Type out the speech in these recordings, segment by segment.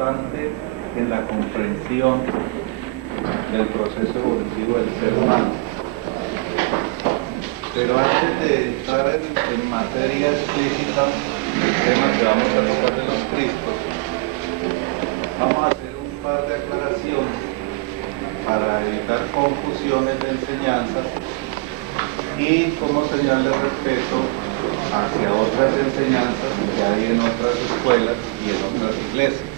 importante en la comprensión del proceso evolutivo del ser humano. Pero antes de entrar en materia explícita del tema que vamos a tocar de los Cristos, vamos a hacer un par de aclaraciones para evitar confusiones de enseñanzas y como señal de respeto hacia otras enseñanzas que hay en otras escuelas y en otras iglesias.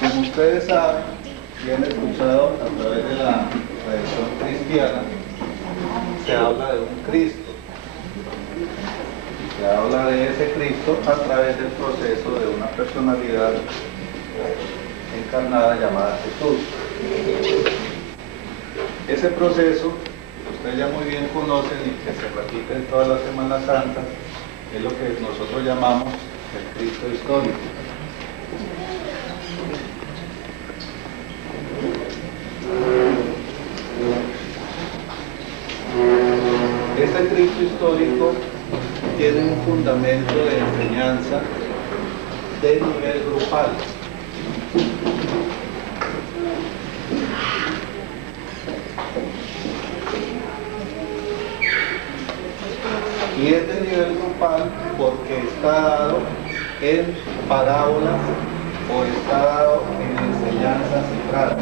Como ustedes saben y han escuchado a través de la tradición cristiana, se habla de un Cristo. Se habla de ese Cristo a través del proceso de una personalidad encarnada llamada Jesús. Ese proceso, que ustedes ya muy bien conocen y que se repite en todas las Semanas Santas, es lo que nosotros llamamos el Cristo histórico. Este Cristo histórico tiene un fundamento de enseñanza de nivel grupal. Y es de nivel grupal porque está dado en parábolas o está dado en enseñanzas cifradas.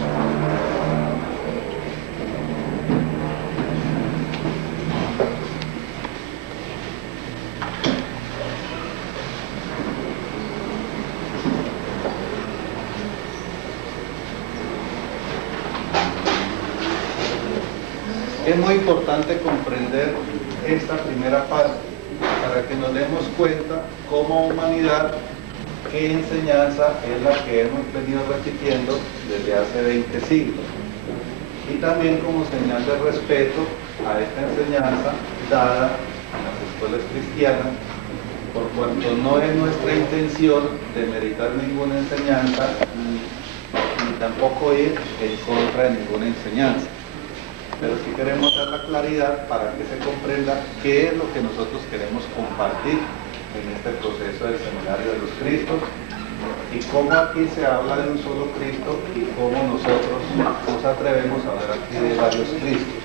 Es muy importante comprender esta primera parte para que nos demos cuenta como humanidad qué enseñanza es la que hemos venido repitiendo desde hace 20 siglos. Y también como señal de respeto a esta enseñanza dada en las escuelas cristianas, por cuanto no es nuestra intención demeritar ninguna enseñanza ni tampoco ir en contra de ninguna enseñanza. Pero sí queremos dar la claridad para que se comprenda qué es lo que nosotros queremos compartir en este proceso del Seminario de los Cristos y cómo aquí se habla de un solo Cristo y cómo nosotros nos atrevemos a hablar aquí de varios Cristos.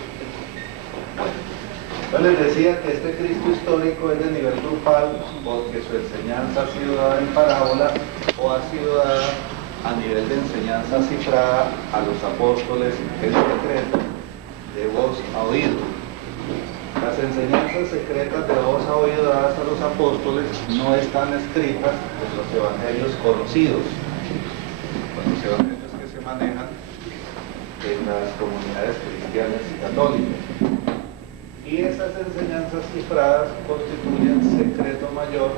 Yo les decía que este Cristo histórico es de nivel grupal porque su enseñanza ha sido dada en parábola o ha sido dada a nivel de enseñanza cifrada a los apóstoles en secreto, de voz a oído. Las enseñanzas secretas de voz a oído dadas a los apóstoles no están escritas en los evangelios conocidos, los evangelios que se manejan en las comunidades cristianas y católicas. Y esas enseñanzas cifradas constituyen secreto mayor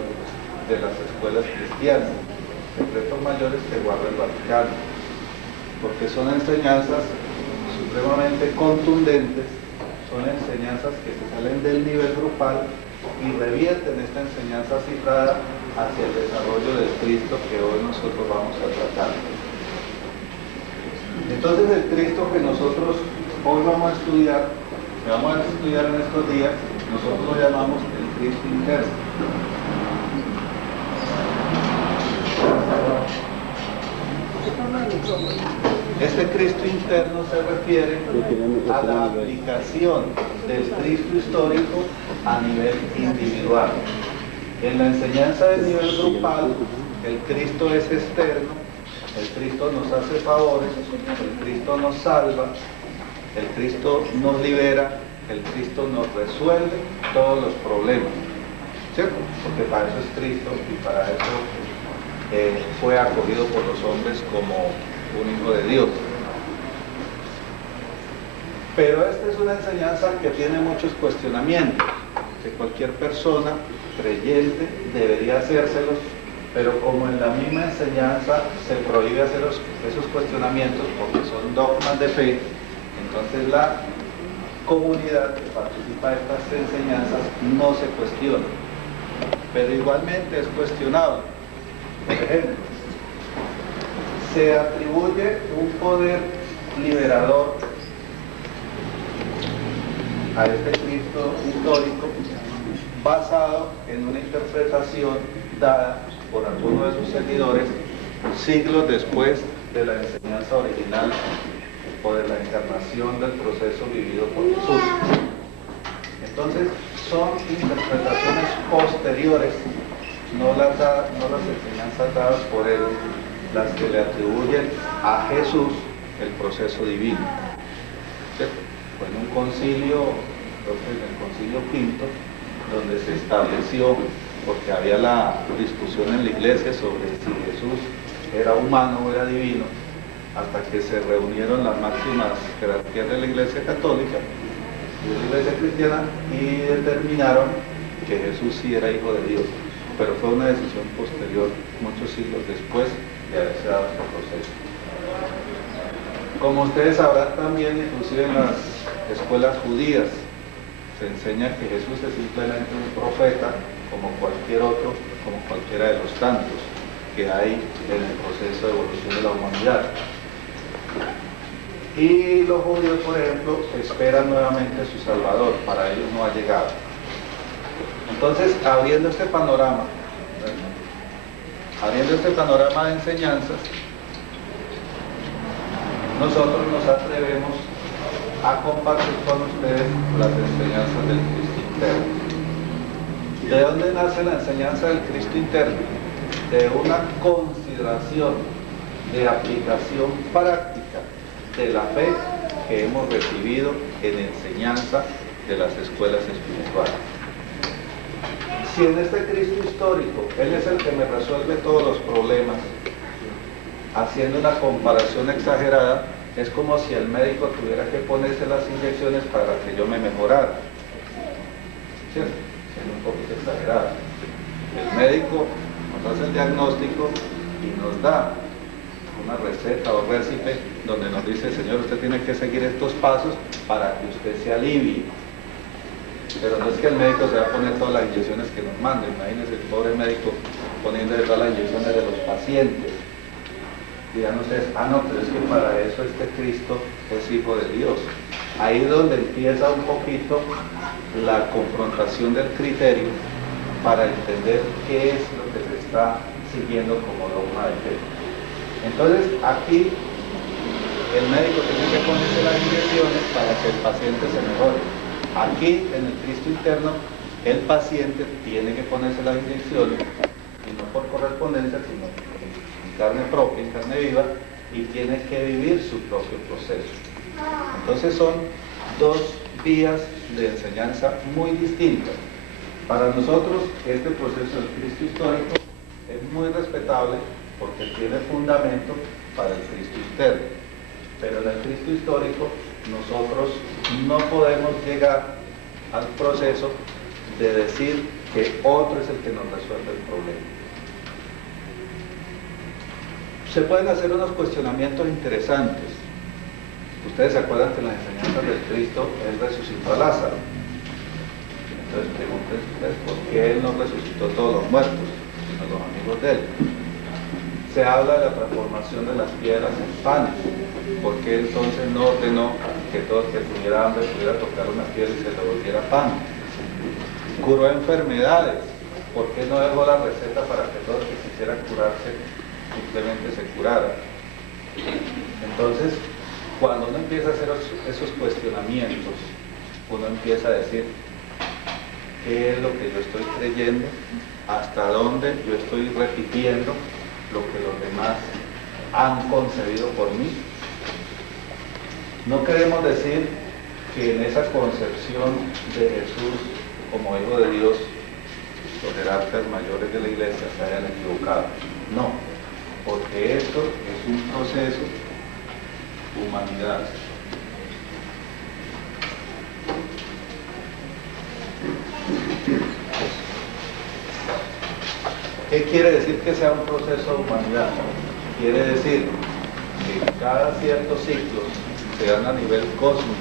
de las escuelas cristianas, secretos mayores que guarda el Vaticano, porque son enseñanzas supremamente contundentes, son enseñanzas que se salen del nivel grupal y revierten esta enseñanza cifrada hacia el desarrollo del Cristo que hoy nosotros vamos a tratar. Entonces el Cristo que nosotros hoy vamos a estudiar, que vamos a estudiar en estos días, nosotros lo llamamos el Cristo interno. Este Cristo interno se refiere a la aplicación del Cristo histórico a nivel individual. En la enseñanza de nivel grupal, el Cristo es externo, el Cristo nos hace favores, el Cristo nos salva, el Cristo nos libera, el Cristo nos resuelve todos los problemas, ¿cierto? Porque para eso es Cristo y para eso fue acogido por los hombres como un hijo de Dios. Pero esta es una enseñanza que tiene muchos cuestionamientos, que cualquier persona creyente debería hacérselos, pero como en la misma enseñanza se prohíbe hacer esos cuestionamientos porque son dogmas de fe, entonces la comunidad que participa de estas enseñanzas no se cuestiona, pero igualmente es cuestionable. Por ejemplo, se atribuye un poder liberador a este Cristo histórico basado en una interpretación dada por alguno de sus seguidores siglos después de la enseñanza original o de la encarnación del proceso vivido por Jesús. Entonces, son interpretaciones posteriores, no las enseñanzas dadas por él, las que le atribuyen a Jesús el proceso divino. ¿Cierto? Fue en un concilio, creo que en el concilio V, donde se estableció, porque había la discusión en la iglesia sobre si Jesús era humano o era divino, hasta que se reunieron las máximas jerarquías de la iglesia católica y de la iglesia cristiana y determinaron que Jesús sí era hijo de Dios, pero fue una decisión posterior, muchos siglos después de haberse dado este proceso. Como ustedes sabrán también, inclusive en las escuelas judías, se enseña que Jesús es simplemente un profeta, como cualquier otro, como cualquiera de los tantos que hay en el proceso de evolución de la humanidad. Y los judíos, por ejemplo, esperan nuevamente a su Salvador, para ellos no ha llegado. Entonces, abriendo este panorama de enseñanzas, nosotros nos atrevemos a compartir con ustedes las enseñanzas del Cristo interno. ¿De dónde nace la enseñanza del Cristo interno? De una consideración de aplicación práctica de la fe que hemos recibido en enseñanza de las escuelas espirituales. Si en este Cristo histórico Él es el que me resuelve todos los problemas, haciendo una comparación exagerada, es como si el médico tuviera que ponerse las inyecciones para que yo me mejorara. ¿Cierto? Siendo un poquito exagerado. El médico nos hace el diagnóstico y nos da una receta o récipe donde nos dice: Señor, usted tiene que seguir estos pasos para que usted se alivie. Pero no es que el médico se va a poner todas las inyecciones que nos manda. Imagínense el pobre médico poniéndole todas las inyecciones de los pacientes. Dirán ustedes: ah, no, pero es que para eso este Cristo es hijo de Dios. Ahí es donde empieza un poquito la confrontación del criterio para entender qué es lo que se está siguiendo como dogma de fe. Entonces, aquí el médico tiene que ponerse las inyecciones para que el paciente se mejore. Aquí, en el Cristo interno, el paciente tiene que ponerse las inyecciones, y no por correspondencia, sino en carne propia, en carne viva, y tiene que vivir su propio proceso. Entonces son dos vías de enseñanza muy distintas. Para nosotros, este proceso del Cristo histórico es muy respetable porque tiene fundamento para el Cristo interno. Pero en el Cristo histórico, nosotros no podemos llegar al proceso de decir que otro es el que nos resuelve el problema. Se pueden hacer unos cuestionamientos interesantes. Ustedes se acuerdan que en las enseñanzas del Cristo, Él resucitó a Lázaro. Entonces pregúntense ustedes, ¿por qué Él no resucitó a todos los muertos, sino a los amigos de Él? Se habla de la transformación de las piedras en panes. ¿Por qué entonces no ordenó que todo el que tuviera hambre pudiera tocar una piedra y se le volviera pan? Curó enfermedades. ¿Por qué no dejó la receta para que todo el que quisiera curarse simplemente se curara? Entonces, cuando uno empieza a hacer esos cuestionamientos, uno empieza a decir: ¿qué es lo que yo estoy creyendo? ¿Hasta dónde yo estoy repitiendo lo que los demás han concebido por mí? No queremos decir que en esa concepción de Jesús como hijo de Dios, los jerarcas mayores de la iglesia se hayan equivocado. No, porque esto es un proceso humanidad. ¿Qué quiere decir que sea un proceso de humanidad? Quiere decir que cada ciertos ciclos se dan a nivel cósmico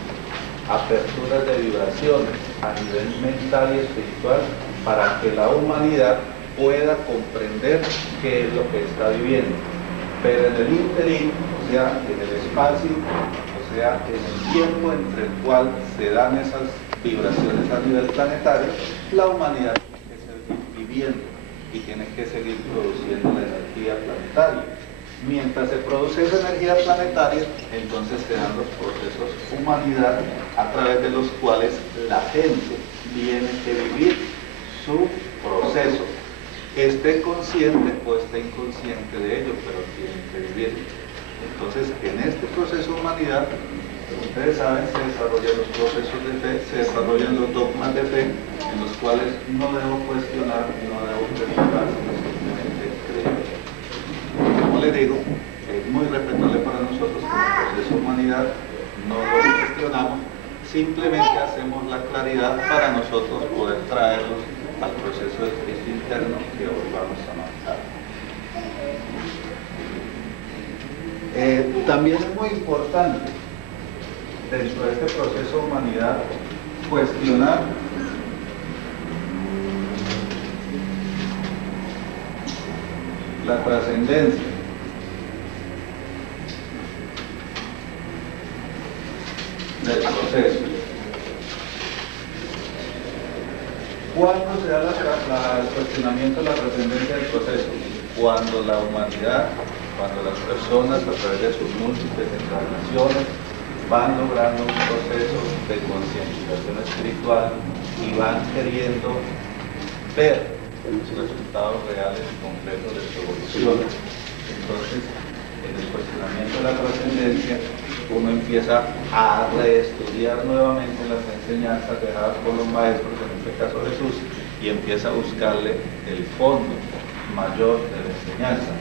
aperturas de vibraciones a nivel mental y espiritual para que la humanidad pueda comprender qué es lo que está viviendo. Pero en el interín, o sea, en el espacio, o sea, en el tiempo entre el cual se dan esas vibraciones a nivel planetario, la humanidad tiene que seguir viviendo. y tiene que seguir produciendo la energía planetaria. Mientras se produce esa energía planetaria, entonces se dan los procesos humanidad a través de los cuales la gente tiene que vivir su proceso, esté consciente o esté inconsciente de ello, pero tiene que vivirlo. Entonces, en este proceso humanidad, ustedes saben, se desarrollan los procesos de fe, se desarrollan los dogmas de fe, en los cuales no debo cuestionar, no debo preguntar, sino simplemente creer. Como les digo, es muy respetable para nosotros como proceso humanidad, no lo cuestionamos, simplemente hacemos la claridad para nosotros poder traerlos al proceso del Cristo interno que hoy vamos a marcar. También es muy importante dentro de este proceso de humanidad cuestionar la trascendencia. Del proceso. ¿Cuándo se da el cuestionamiento de la trascendencia del proceso? Cuando la humanidad, cuando las personas a través de sus múltiples encarnaciones van logrando un proceso de concientización espiritual y van queriendo ver los resultados reales y completos de su evolución. Entonces, en el cuestionamiento de la trascendencia, uno empieza a reestudiar nuevamente las enseñanzas dejadas por los maestros, en este caso Jesús, y empieza a buscarle el fondo mayor de la enseñanza.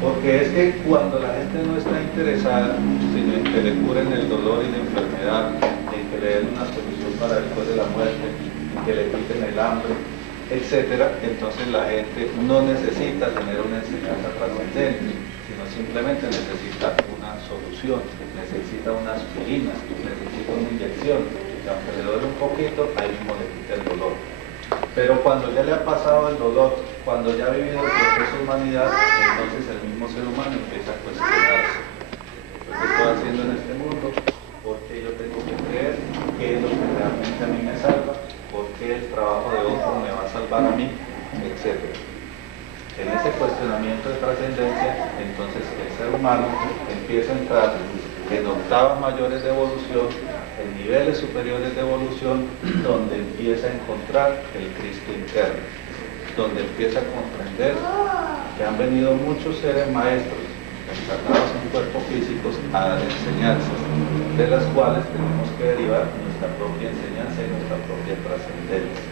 Porque es que cuando la gente no está interesada, sino en que le curen el dolor y la enfermedad, en que le den una solución para después de la muerte, en que le quiten el hambre, etcétera, entonces la gente no necesita tener una enseñanza trascendente, sino simplemente necesita una solución, necesita una aspirina, necesita una inyección, que aunque le duele un poquito, ahí mismo le quita el dolor. Pero cuando ya le ha pasado el dolor, cuando ya ha vivido el proceso de humanidad, entonces el mismo ser humano empieza a cuestionarse. ¿Qué estoy haciendo en este mundo? ¿Por qué yo tengo que creer? ¿Qué es lo que realmente a mí me salva? ¿Por qué el trabajo de otro me va a salvar a mí? Etcétera. En ese cuestionamiento de trascendencia, entonces el ser humano empieza a entrar en octavas mayores de evolución, en niveles superiores de evolución, donde empieza a encontrar el Cristo interno, donde empieza a comprender que han venido muchos seres maestros encarnados en cuerpos físicos a dar enseñanzas, de las cuales tenemos que derivar nuestra propia enseñanza y nuestra propia trascendencia.